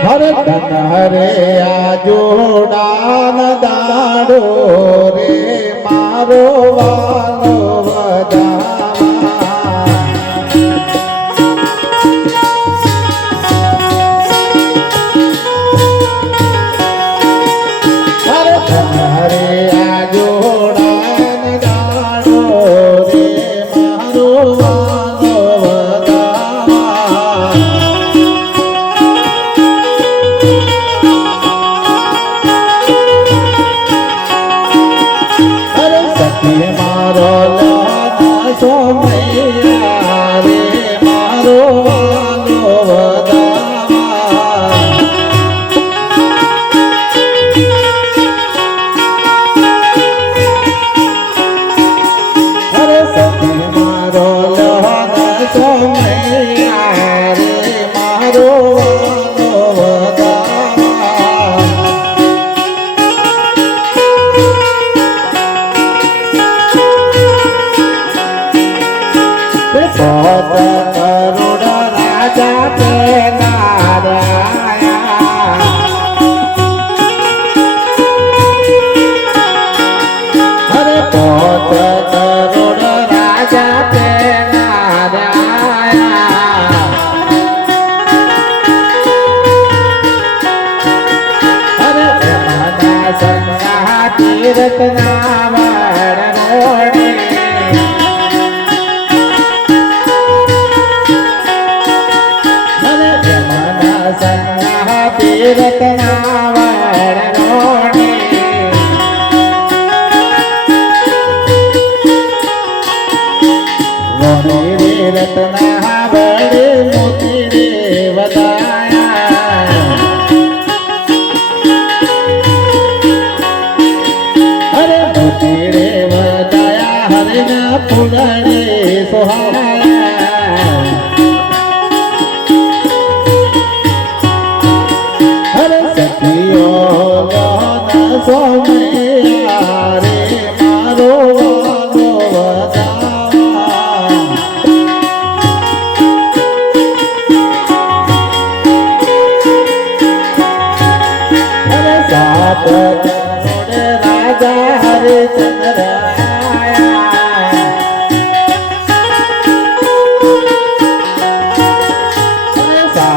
હરે તન હરે આ જોડાન દાડો રે મારો વાનો વદા સન્ના પીરતા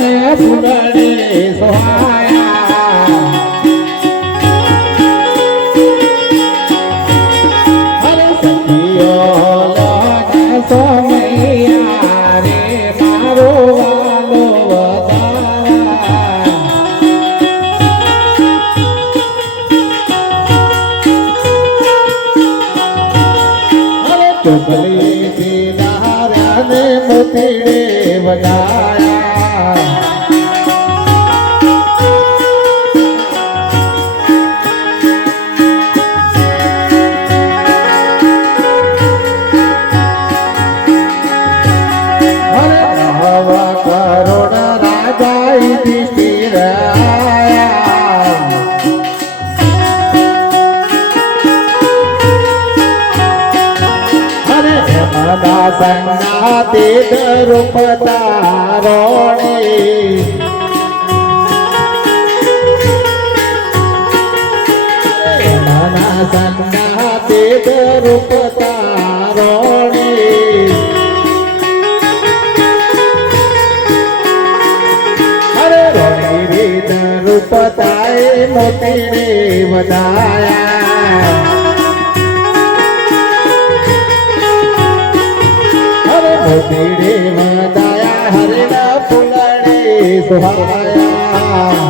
સોહાને ફૂલડે સોહા પન્ના તે રૂપ તારોણે સન્ના તે રૂપ તારોણે અરે રોણી રીત રૂપ વધાયા. દેડે વદાયા હરિના ફૂલડે સુહાયા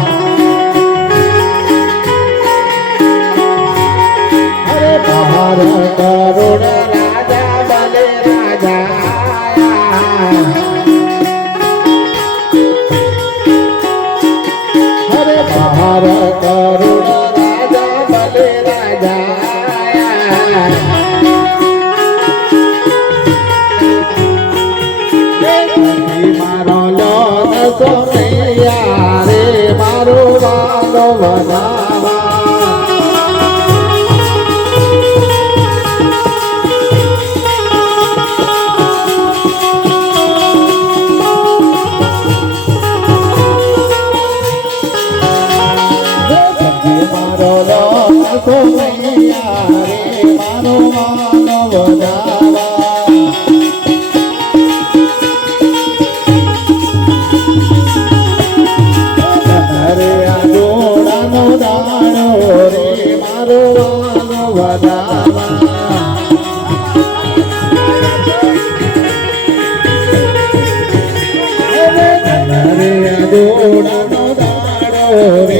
જોડાનો દાણો રે.